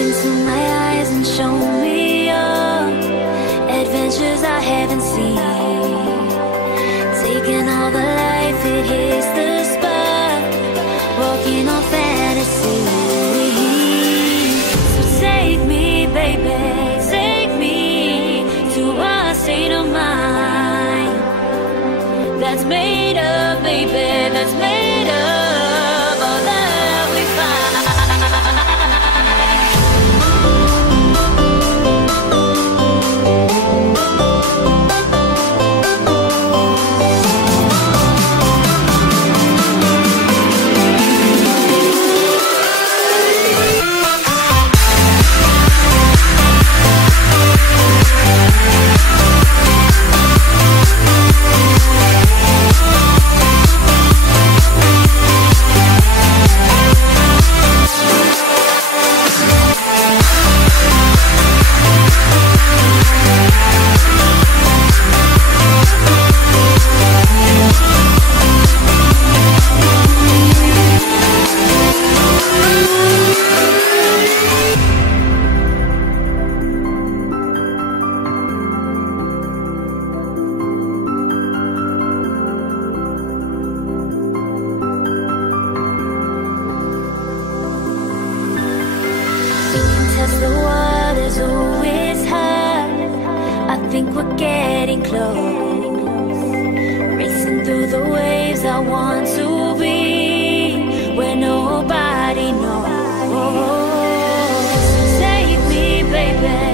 into my eyes and show me your adventures I haven't seen. Taking all the life, it hits the spot. Walking on fantasy. So take me, baby, take me to a state of mind that's made up, baby, that's made up all that we find. The water's always high. I think we're getting close. Racing through the waves, I want to be where nobody knows. So take me, baby.